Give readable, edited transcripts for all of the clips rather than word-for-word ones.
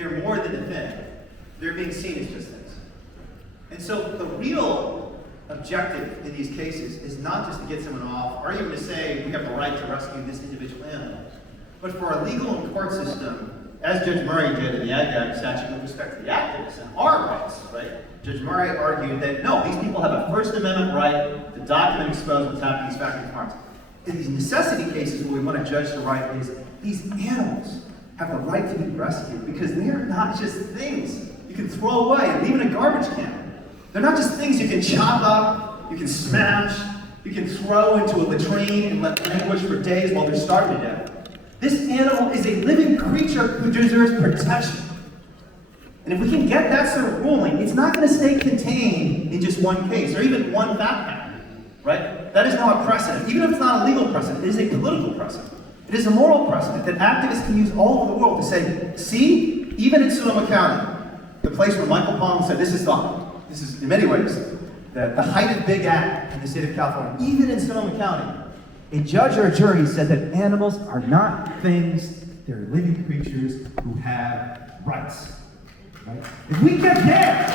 they're more than a thing. They're being seen as just things. And so the real objective in these cases is not just to get someone off, or even to say we have the right to rescue this individual animal, but for our legal and court system, as Judge Murray did in the Ag Act statute with respect to the activists and our rights, right? Judge Murray argued that no, these people have a First Amendment right to document and expose what's happening in these factory farms. In these necessity cases where we want to judge the right is these animals have a right to be rescued because they are not just things you can throw away and leave in a garbage can. They're not just things you can chop up, you can smash, you can throw into a latrine and let them languish for days while they're starving to death. This animal is a living creature who deserves protection. And if we can get that sort of ruling, it's not going to stay contained in just one case or even one fact pattern, right? That is not a precedent. Even if it's not a legal precedent, it is a political precedent. It is a moral precedent that activists can use all over the world to say, see, even in Sonoma County, the place where Michael Palm said this is in many ways the height of big act in the state of California, even in Sonoma County, a judge or a jury said that animals are not things, they're living creatures who have rights. Right? If we get there,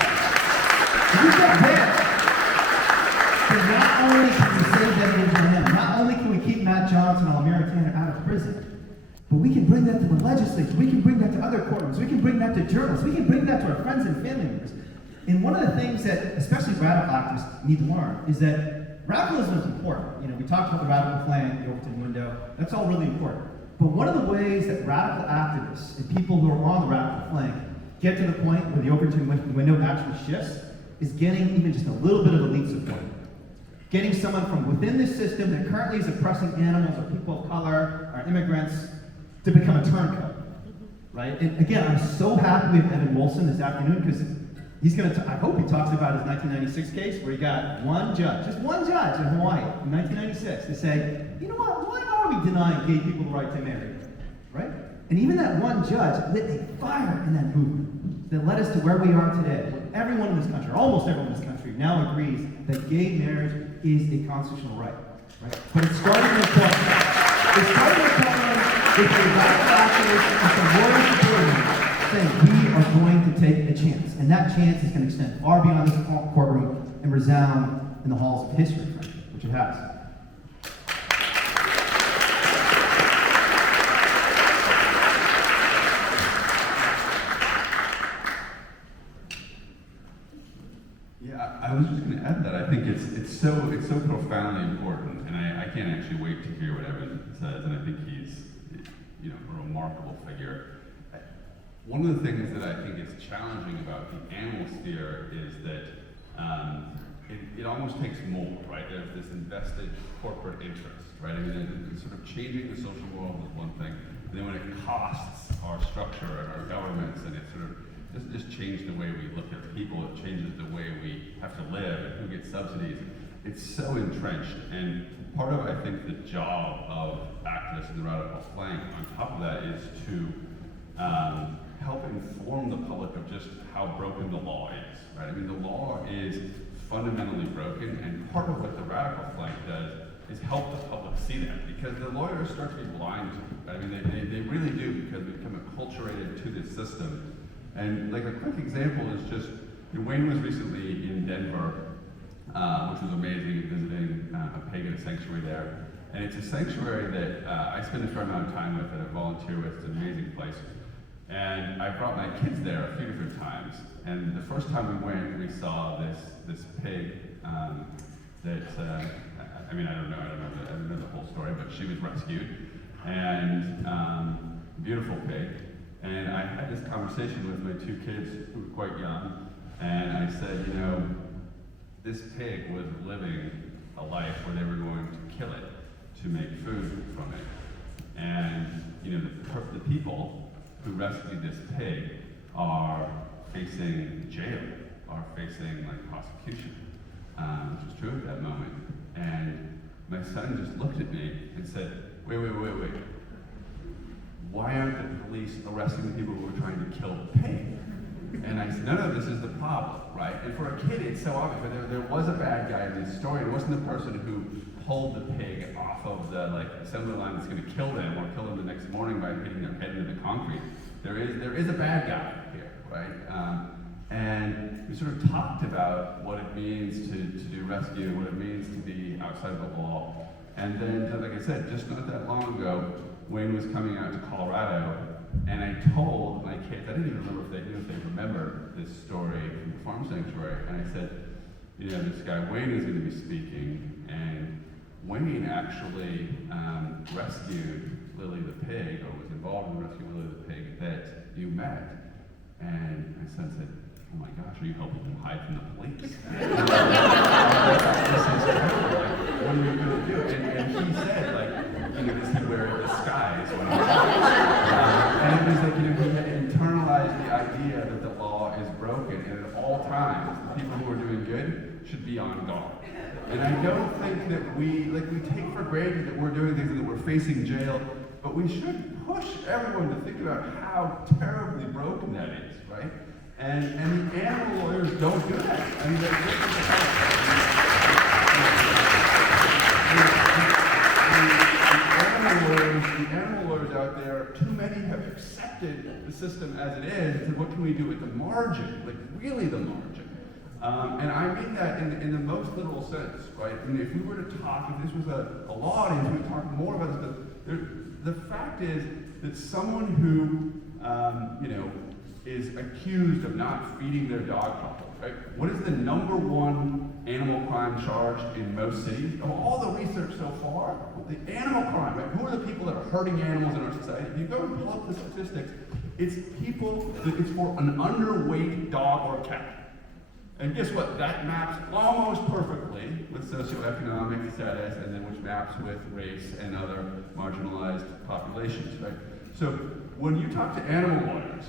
then not only can we save them in Vietnam, not only can we keep Matt Johnson and Almira Tanner out of prison, but we can bring that to the legislature, we can bring that to other courtrooms, we can bring that to journalists, we can bring that to our friends and family members. And one of the things that especially radical activists need to learn is that radicalism is important. You know, we talked about the radical flank, the Overton window, that's all really important. But one of the ways that radical activists and people who are on the radical flank get to the point where the Overton window actually shifts is getting even just a little bit of elite support. Getting someone from within this system that currently is oppressing animals or people of color or immigrants to become a turncoat, right? And again, I'm so happy we have Evan Wolfson this afternoon because he's going to, I hope he talks about his 1996 case where he got just one judge in Hawaii in 1996 to say, you know what, why are we denying gay people the right to marry, right? And even that one judge lit a fire in that movement that led us to where we are today. Where everyone in this country, or almost everyone in this country, now agrees that gay marriage is a constitutional right. But it started in the courtroom. It started in the courtroom with a radical activist and some lawyer supporters saying we are going to take a chance. And that chance is going to extend far beyond this courtroom and resound in the halls of history, frankly, which it has. Yeah, I was just going to add that I think it's so profoundly important, and I can't actually wait to hear what Evan says, and I think he's a remarkable figure. One of the things that I think is challenging about the animal sphere is that it almost takes more, right? There's this invested corporate interest, right? I mean, it's sort of changing the social world is one thing, and then when it costs our structure and our governments, and it sort of just changed the way we look at people, it changes the way we have to live and who gets subsidies. It's so entrenched, and part of, I think, the job of activists in the radical flank, on top of that, is to help inform the public of just how broken the law is, right? I mean, the law is fundamentally broken, and part of what the radical flank does is help the public see that, because the lawyers start to be blind to it. I mean, they really do, because we become acculturated to this system. And like a quick example is just, Wayne was recently in Denver, which was amazing, visiting a pagan sanctuary there. And it's a sanctuary that I spend a fair amount of time with and I volunteer with. It's an amazing place. And I brought my kids there a few different times. And the first time we went, we saw this pig that, I don't know the whole story, but she was rescued. And beautiful pig. And I had this conversation with my two kids who were quite young. And I said, this pig was living a life where they were going to kill it to make food from it. And the people who rescued this pig are facing jail, are facing prosecution, which was true at that moment. And my son just looked at me and said, wait. Why aren't the police arresting the people who are trying to kill the pig? And I said, no, this is the problem, right? And for a kid, it's so obvious, but there was a bad guy in this story. It wasn't the person who pulled the pig off of the assembly line that's going to kill them or kill them the next morning by hitting their head into the concrete. there is a bad guy here, right? And we sort of talked about what it means to do rescue, what it means to be outside of the law. And then, like I said, just not that long ago, Wayne was coming out to Colorado, and I told my kids, I didn't even remember if they knew if they remember this story from the farm sanctuary, and I said, you know, this guy Wayne is going to be speaking, and Wayne actually rescued Lily the pig, or was involved in rescuing Lily the pig that you met. And my son said, oh my gosh, are you helping him hide from the police? This is terrible. Like, what are you going to do? And he said, like, you know, does he wear a disguise when he's and it was like, you know, he had internalized the idea that the law is broken, and at all times, the people who are doing good should be on guard. And I don't think that we take for granted that we're doing things and that we're facing jail, but we should push everyone to think about how terribly broken that is, right? And the animal lawyers don't do that. I mean, the animal lawyers out there, too many have accepted the system as it is, and said, what can we do at the margin, like really the margin? And I mean that in the most literal sense, right? I mean, if we were to talk, if this was a law audience, we would talk more about this, but the fact is that someone who, you know, is accused of not feeding their dog properly, right? What is the #1 animal crime charge in most cities? Of all the research so far, the animal crime, right? Who are the people that are hurting animals in our society? If you go and pull up the statistics, it's for an underweight dog or cat. And guess what? That maps almost perfectly with socioeconomic status, and then which maps with race and other marginalized populations, right? So when you talk to animal lawyers,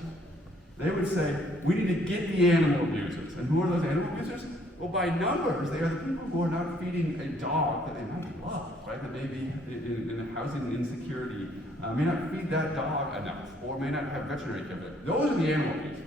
they would say, we need to get the animal abusers. And who are those animal abusers? Well, by numbers, they are the people who are not feeding a dog that they might love, right? That may be in housing insecurity, may not feed that dog enough, or may not have veterinary care. Those are the animal abusers.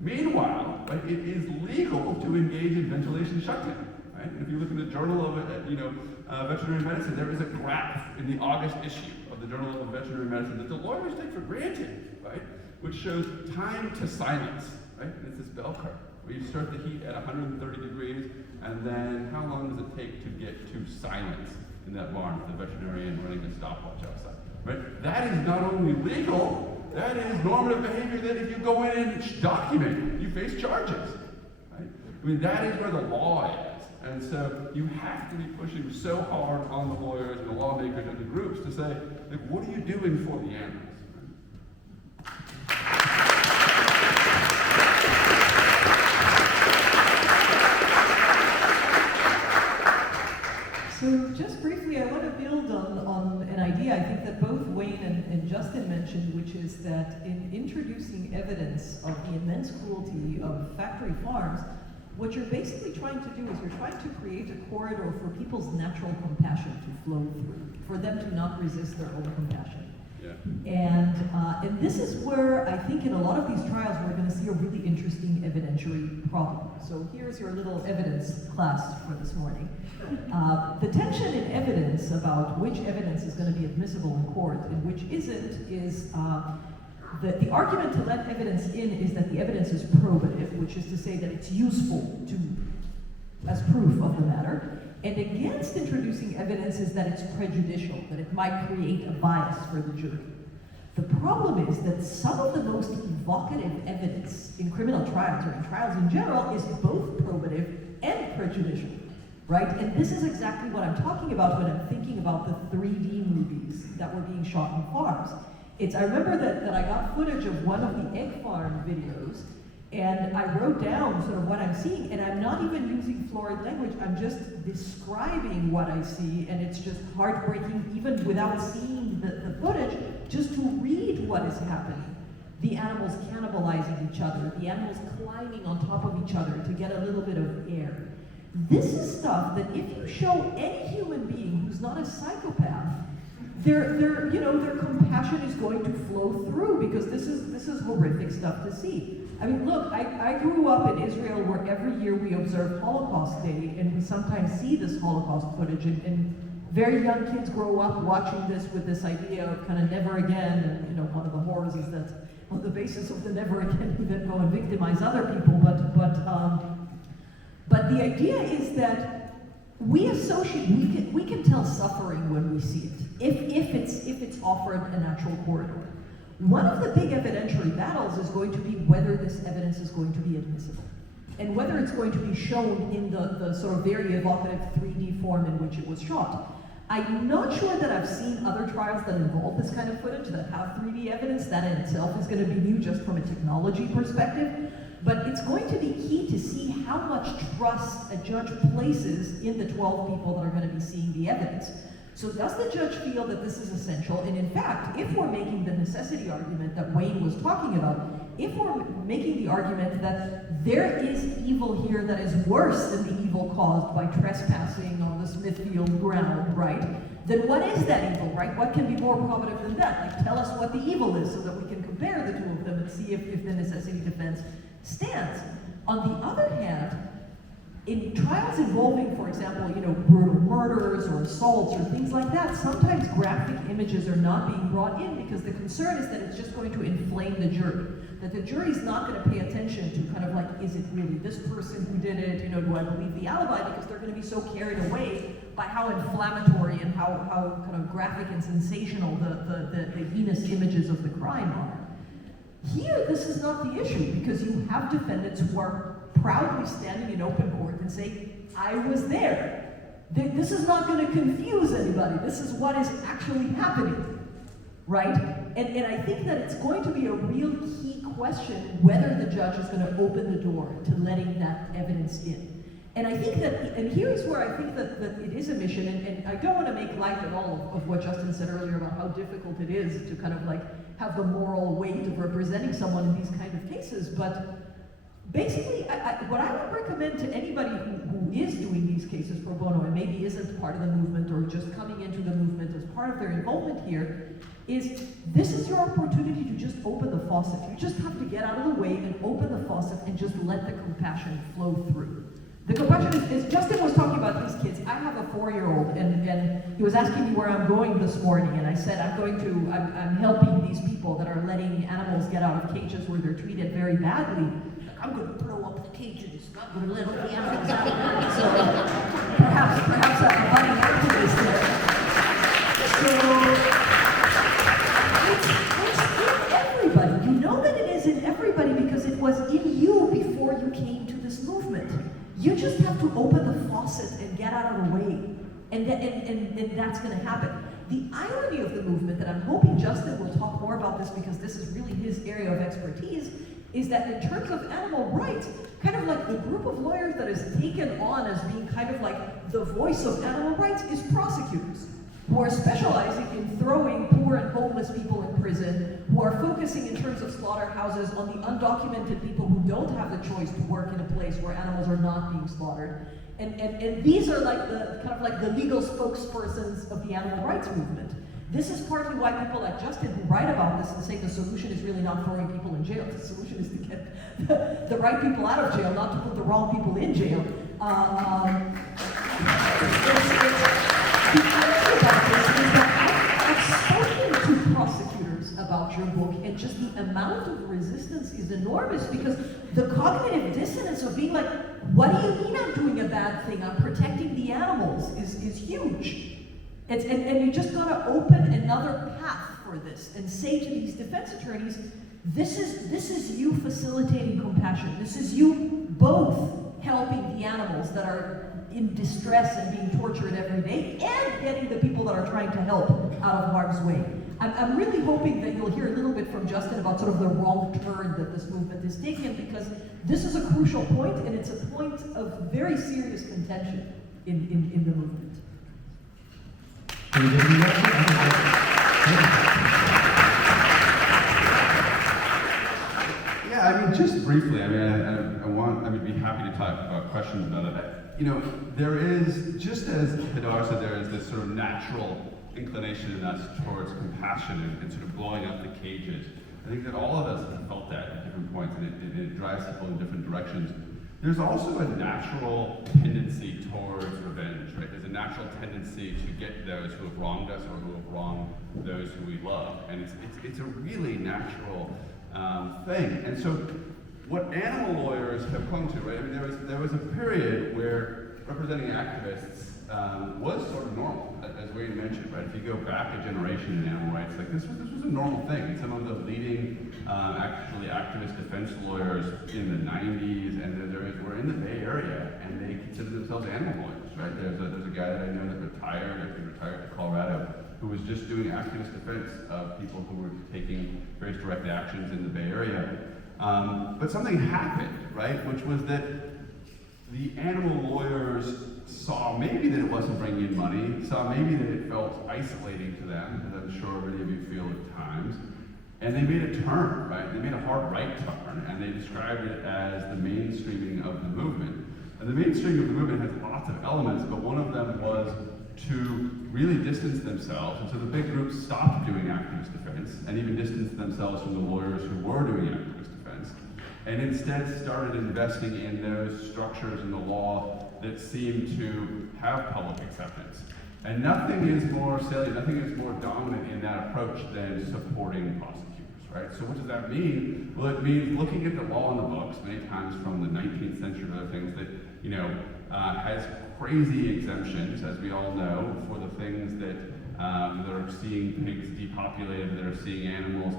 Meanwhile, right, it is legal to engage in ventilation shutdown. Right? And if you look in the Journal of Veterinary Medicine, there is a graph in the August issue of the Journal of Veterinary Medicine that the lawyers take for granted, right? Which shows time to silence. Right? And it's this bell curve where you start the heat at 130 degrees, and then how long does it take to get to silence in that barn with the veterinarian running a stopwatch outside? Right? That is not only legal. That is normative behavior that if you go in and document, you face charges. Right? I mean, that is where the law is. And so you have to be pushing so hard on the lawyers and the lawmakers and the groups to say, like, what are you doing for the animals? So just briefly, I want to build on an idea I think that both Wayne and Justin mentioned, which is that in introducing evidence of the immense cruelty of factory farms, what you're basically trying to do is you're trying to create a corridor for people's natural compassion to flow through, for them to not resist their own compassion. Yeah. And this is where I think in a lot of these trials we're going to see a really interesting evidentiary problem. So here's your little evidence class for this morning. The tension in evidence about which evidence is going to be admissible in court and which isn't is the argument to let evidence in is that the evidence is probative, which is to say that it's useful as proof of the matter. And against introducing evidence is that it's prejudicial, that it might create a bias for the jury. The problem is that some of the most evocative evidence in criminal trials or in trials in general is both probative and prejudicial, right? And this is exactly what I'm talking about when I'm thinking about the 3D movies that were being shot on farms. I remember that I got footage of one of the egg farm videos, and I wrote down sort of what I'm seeing, and I'm not even using florid language, I'm just describing what I see, and it's just heartbreaking, even without seeing the footage, just to read what is happening. The animals cannibalizing each other, the animals climbing on top of each other to get a little bit of air. This is stuff that if you show any human being who's not a psychopath, their compassion is going to flow through, because this is horrific stuff to see. I mean, look, I grew up in Israel where every year we observe Holocaust Day, and we sometimes see this Holocaust footage, and very young kids grow up watching this with this idea of kind of never again, and one of the horrors is that on the basis of the never again who then go and victimize other people. But the idea is that we associate, we can tell suffering when we see it, if it's offered a natural corridor. One of the big evidentiary battles is going to be whether this evidence is going to be admissible, and whether it's going to be shown in the sort of very evocative 3D form in which it was shot. I'm not sure that I've seen other trials that involve this kind of footage that have 3D evidence. That in itself is going to be new just from a technology perspective. But it's going to be key to see how much trust a judge places in the 12 people that are going to be seeing the evidence. So does the judge feel that this is essential? And in fact, if we're making the necessity argument that Wayne was talking about, if we're making the argument that there is evil here that is worse than the evil caused by trespassing on the Smithfield ground, right? Then what is that evil, right? What can be more probative than that? Like, tell us what the evil is so that we can compare the two of them and see if the necessity defense stands. On the other hand, in trials involving, for example, brutal murders or assaults or things like that, sometimes graphic images are not being brought in because the concern is that it's just going to inflame the jury. That the jury's not going to pay attention to kind of like, is it really this person who did it? Do I believe the alibi? Because they're going to be so carried away by how inflammatory and how kind of graphic and sensational the heinous images of the crime are. Here, this is not the issue because you have defendants who are proudly standing in open court and say, I was there. This is not going to confuse anybody. This is what is actually happening, right? And I think that it's going to be a real key question whether the judge is going to open the door to letting that evidence in. And I think that, and here's where I think that it is a mission, and I don't want to make light at all of what Justin said earlier about how difficult it is to kind of like have the moral weight of representing someone in these kind of cases, but basically, what I would recommend to anybody who is doing these cases pro bono and maybe isn't part of the movement or just coming into the movement as part of their involvement here is this is your opportunity to just open the faucet. You just have to get out of the way and open the faucet and just let the compassion flow through. The compassion is Justin was talking about these kids. I have a 4-year-old and he was asking me where I'm going this morning, and I said I'm helping these people that are letting animals get out of cages where they're treated very badly. I'm going to blow up the cages, not going to let all the animals out. So perhaps I'm running activist there. So it's in everybody. You know that it is in everybody because it was in you before you came to this movement. You just have to open the faucet and get out of the way, and that's going to happen. The irony of the movement, that I'm hoping Justin will talk more about this because this is really his area of expertise, is that in terms of animal rights, kind of like the group of lawyers that is taken on as being kind of like the voice of animal rights is prosecutors, who are specializing in throwing poor and homeless people in prison, who are focusing in terms of slaughterhouses on the undocumented people who don't have the choice to work in a place where animals are not being slaughtered. And these are like the kind of like the legal spokespersons of the animal rights movement. This is partly why people like Justin who write about this and say the solution is really not throwing people in jail. The solution is to get the right people out of jail, not to put the wrong people in jail. The irony about this is that I've spoken to prosecutors about your book, and just the amount of resistance is enormous because the cognitive dissonance of being like, what do you mean I'm doing a bad thing? I'm protecting the animals is huge. And you just gotta open another path for this and say to these defense attorneys, this is you facilitating compassion. This is you both helping the animals that are in distress and being tortured every day, and getting the people that are trying to help out of harm's way. I'm really hoping that you'll hear a little bit from Justin about sort of the wrong turn that this movement is taking, because this is a crucial point, and it's a point of very serious contention in the movement. Yeah, I mean, just briefly, I'd be happy to talk about questions about it. There is, just as Hadar said, there is this sort of natural inclination in us towards compassion and sort of blowing up the cages. I think that all of us have felt that at different points, and it drives people in different directions. There's also a natural tendency towards revenge, right? There's a natural tendency to get those who have wronged us or who have wronged those who we love. And it's a really natural thing. And so what animal lawyers have clung to, right? I mean, there was a period where representing activists was sort of normal, as Wayne mentioned, right? If you go back a generation in animal rights, like this was a normal thing. And some of the leading actually activist defense lawyers in the 90s and those areas were in the Bay Area, and they considered themselves animal lawyers, right? There's a guy that I know that retired to Colorado, who was just doing activist defense of people who were taking various direct actions in the Bay Area. But something happened, right? Which was that the animal lawyers saw maybe that it wasn't bringing in money, saw maybe that it felt isolating to them, as I'm sure many of you feel at times, and they made a turn, right? They made a hard right turn, and they described it as the mainstreaming of the movement. And the mainstreaming of the movement has lots of elements, but one of them was to really distance themselves, and so the big groups stopped doing activist defense, and even distanced themselves from the lawyers who were doing activist defense, and instead started investing in those structures in the law that seem to have public acceptance. And nothing is more salient, nothing is more dominant in that approach than supporting prosecutors, right? So what does that mean? Well, it means looking at the law in the books, many times from the 19th century or other things that, has crazy exemptions, as we all know, for the things that are seeing pigs depopulated, that are seeing animals,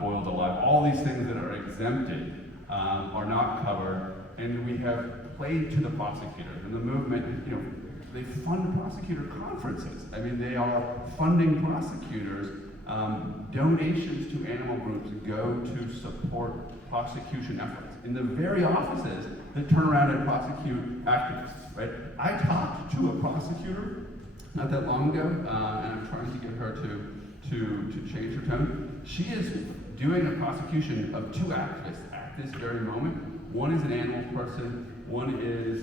boiled alive. All these things that are exempted are not covered, and we have played to the prosecutors. And the movement, they fund prosecutor conferences. I mean, they are funding prosecutors. Donations to animal groups go to support prosecution efforts in the very offices that turn around and prosecute activists, right? I talked to a prosecutor not that long ago, and I'm trying to get her to change her tone. She is doing a prosecution of two activists at this very moment. One is an animal person, one is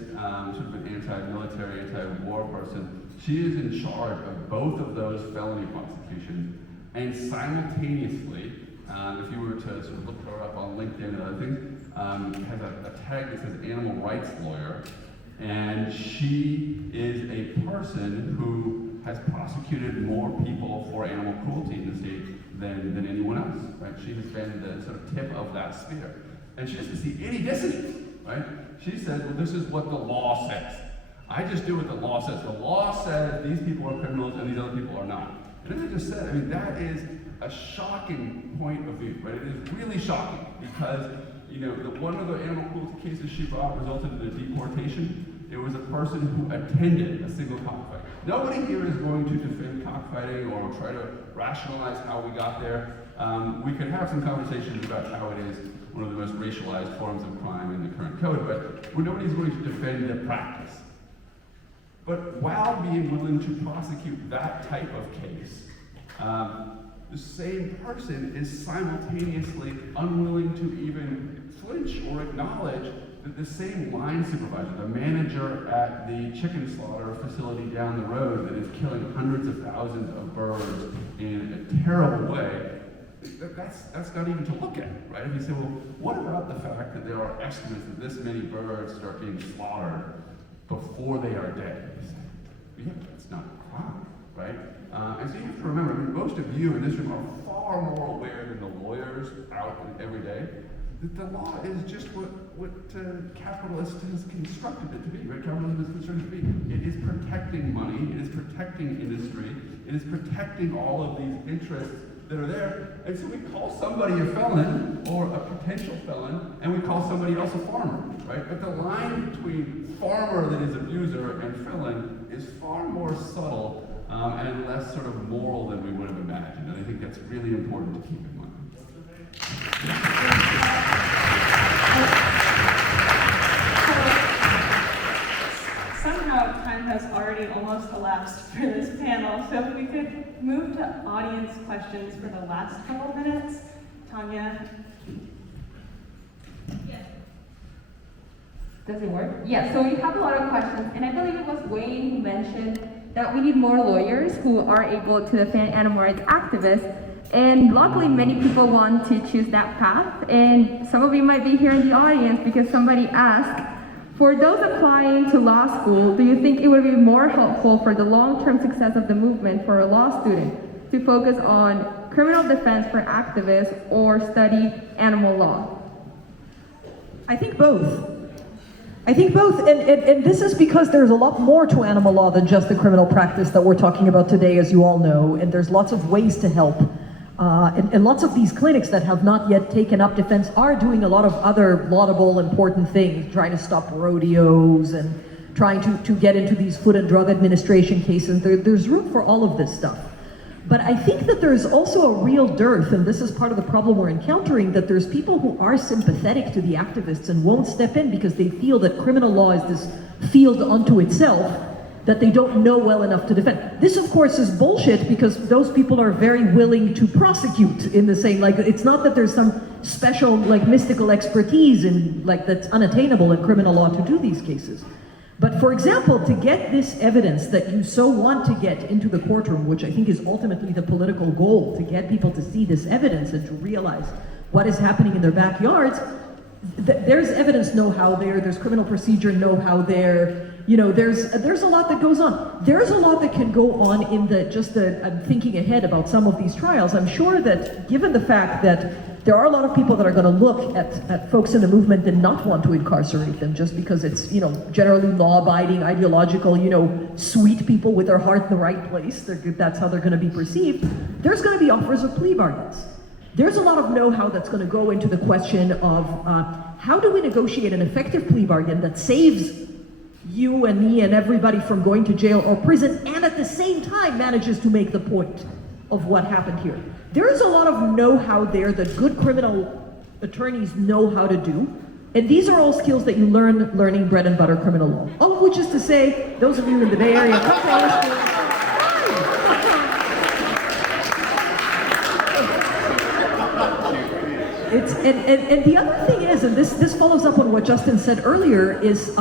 sort of an anti-military, anti-war person. She is in charge of both of those felony prosecutions, and simultaneously, if you were to sort of look her up on LinkedIn and other things, has a tag that says animal rights lawyer, and she is a person who has prosecuted more people for animal cruelty in the state than anyone else, right? She has been the sort of tip of that spear. And she doesn't see any dissonance, right? She says, well, this is what the law says. I just do what the law says. The law says these people are criminals and these other people are not. And as I just said, I mean, that is a shocking point of view, right? It is really shocking because, one of the animal cruelty cases she brought resulted in a deportation. It was a person who attended a single cockfight. Nobody here is going to defend cockfighting or try to rationalize how we got there. We could have some conversations about how it is one of the most racialized forms of crime in the current code, but nobody's going to defend the practice. But while being willing to prosecute that type of case, the same person is simultaneously unwilling to even flinch or acknowledge that the same line supervisor, the manager at the chicken slaughter facility down the road that is killing hundreds of thousands of birds in a terrible way, that's not even to look at, right? If you say, well, what about the fact that there are estimates that this many birds start being slaughtered before they are dead? You say, yeah, that's not a crime, right? And so you have to remember, I mean, most of you in this room are far more aware than the lawyers out every day that the law is just what capitalist has constructed it to be, right? Capitalism is constructed to be. It is protecting money, it is protecting industry, it is protecting all of these interests that are there. And so we call somebody a felon or a potential felon, and we call somebody else a farmer, right? But the line between farmer that is abuser and felon is far more subtle and less sort of moral than we would have imagined. And I think that's really important to keep in mind. Somehow time has already almost elapsed for this panel, so if we could move to audience questions for the last couple minutes. Tanya? Yes. Does it work? Yeah, so we have a lot of questions, and I believe it was Wayne who mentioned that we need more lawyers who are able to defend animal rights activists, and luckily many people want to choose that path, and some of you might be here in the audience because somebody asked, for those applying to law school, do you think it would be more helpful for the long-term success of the movement for a law student to focus on criminal defense for activists or study animal law? I think both. I think both, and this is because there's a lot more to animal law than just the criminal practice that we're talking about today, as you all know, and there's lots of ways to help. And lots of these clinics that have not yet taken up defense are doing a lot of other laudable, important things, trying to stop rodeos and trying to get into these Food and Drug Administration cases. There's room for all of this stuff. But I think that there's also a real dearth, and this is part of the problem we're encountering, that there's people who are sympathetic to the activists and won't step in because they feel that criminal law is this field unto itself that they don't know well enough to defend. This, of course, is bullshit because those people are very willing to prosecute in the same, like, it's not that there's some special, like, mystical expertise in, like, that's unattainable in criminal law to do these cases. But for example, to get this evidence that you so want to get into the courtroom, which I think is ultimately the political goal, to get people to see this evidence and to realize what is happening in their backyards, there's evidence know-how there, there's criminal procedure know-how there, you know, there's a lot that goes on. There's a lot that can go on in I'm thinking ahead about some of these trials. I'm sure that given the fact that there are a lot of people that are going to look at folks in the movement and not want to incarcerate them just because it's, you know, generally law-abiding, ideological, you know, sweet people with their heart in the right place. That's how they're going to be perceived. There's going to be offers of plea bargains. There's a lot of know-how that's going to go into the question of how do we negotiate an effective plea bargain that saves you and me and everybody from going to jail or prison, and at the same time manages to make the point of what happened here. There is a lot of know-how there that good criminal attorneys know how to do, and these are all skills that you learn learning bread and butter criminal law. All of which is to say, those of you in the Bay Area, come to our school. And the other thing is, and this follows up on what Justin said earlier, is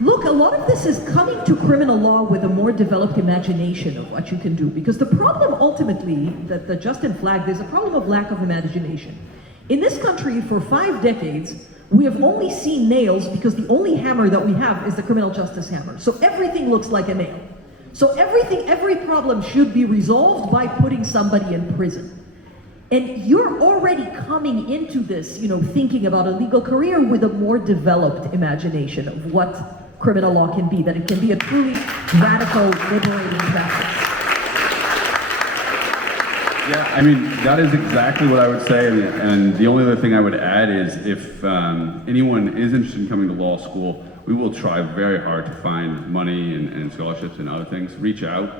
look, a lot of this is coming to criminal law with a more developed imagination of what you can do. Because the problem ultimately that Justin flagged is a problem of lack of imagination. In this country, for 5 decades, we have only seen nails because the only hammer that we have is the criminal justice hammer. So everything looks like a nail. So every problem should be resolved by putting somebody in prison. And you're already coming into this, you know, thinking about a legal career with a more developed imagination of what criminal law can be, that it can be a truly radical, liberating practice. Yeah, I mean, that is exactly what I would say, and the only other thing I would add is if anyone is interested in coming to law school, we will try very hard to find money and scholarships and other things. Reach out,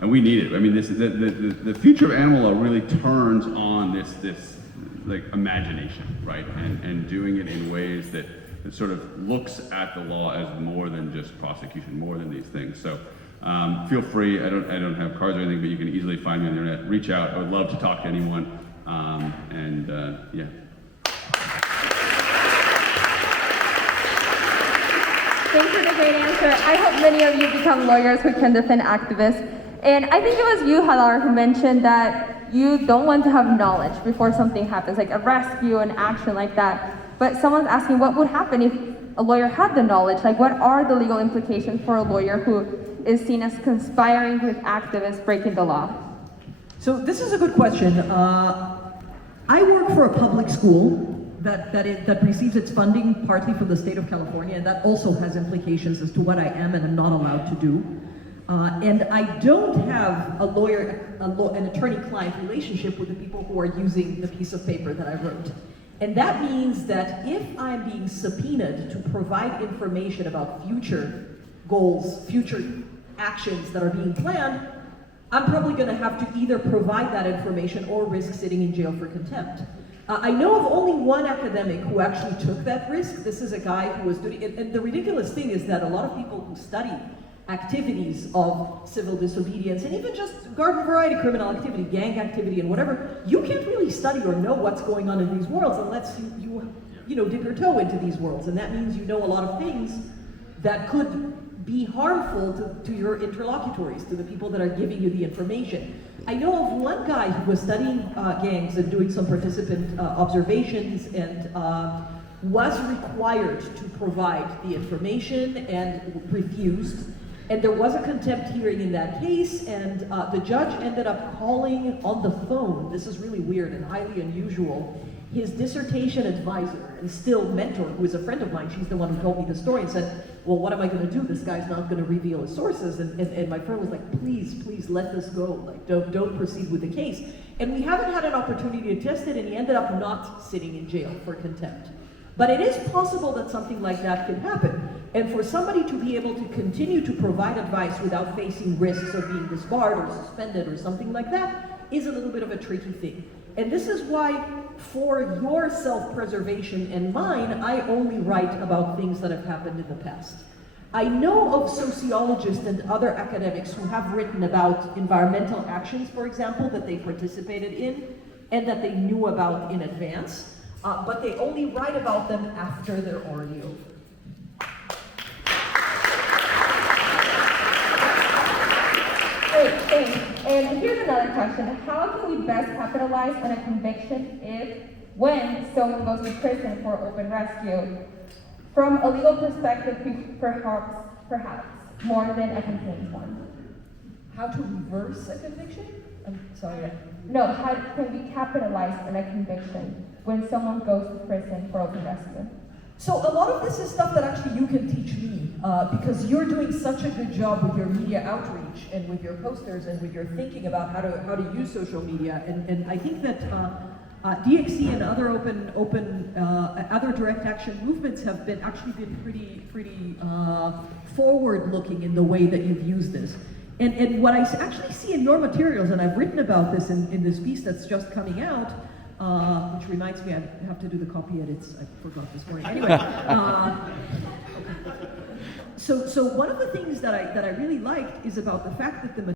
and we need it. I mean, the future of animal law really turns on this like imagination, right? And doing it in ways that sort of looks at the law as more than just prosecution, more than these things. So feel free. I don't have cards or anything, but you can easily find me on the internet. Reach out. I would love to talk to anyone. Yeah. Thanks for the great answer. I hope many of you become lawyers who can defend activists. And I think it was you, Halar, who mentioned that you don't want to have knowledge before something happens, like a rescue, an action like that. But someone's asking what would happen if a lawyer had the knowledge? Like, what are the legal implications for a lawyer who is seen as conspiring with activists breaking the law? So this is a good question. I work for a public school that receives its funding partly from the state of California, and that also has implications as to what I am and am not allowed to do. And I don't have an attorney-client relationship with the people who are using the piece of paper that I wrote. And that means that if I'm being subpoenaed to provide information about future goals, future actions that are being planned, I'm probably going to have to either provide that information or risk sitting in jail for contempt. I know of only one academic who actually took that risk. This is a guy who was doing it. And the ridiculous thing is that a lot of people who study activities of civil disobedience and even just garden variety criminal activity, gang activity and whatever, you can't really study or know what's going on in these worlds unless you know, dip your toe into these worlds. And that means you know a lot of things that could be harmful to your interlocutors, to the people that are giving you the information. I know of one guy who was studying gangs and doing some participant observations and was required to provide the information and refused. And there was a contempt hearing in that case, and the judge ended up calling on the phone, this is really weird and highly unusual, his dissertation advisor and still mentor, who is a friend of mine, she's the one who told me the story, and said, well, what am I going to do? This guy's not going to reveal his sources. And my friend was like, please let this go. Like, don't proceed with the case. And we haven't had an opportunity to test it, and he ended up not sitting in jail for contempt. But it is possible that something like that can happen. And for somebody to be able to continue to provide advice without facing risks of being disbarred or suspended or something like that is a little bit of a tricky thing. And this is why, for your self-preservation and mine, I only write about things that have happened in the past. I know of sociologists and other academics who have written about environmental actions, for example, that they participated in and that they knew about in advance, but they only write about them after they're already over. Great, thanks. And here's another question. How can we best capitalize on a conviction when someone goes to prison for open rescue? From a legal perspective, perhaps more than a contained one. How to reverse a conviction? I'm sorry. No, how can we capitalize on a conviction when someone goes to prison for open rescue? So a lot of this is stuff that actually you can teach me, because you're doing such a good job with your media outreach and with your posters and with your thinking about how to use social media. And I think that DXC and other other direct action movements have been pretty forward-looking in the way that you've used this. And what I actually see in your materials, and I've written about this in this piece that's just coming out, which reminds me I have to do the copy edits. I forgot this morning. Anyway, so one of the things that I really liked is about the fact that the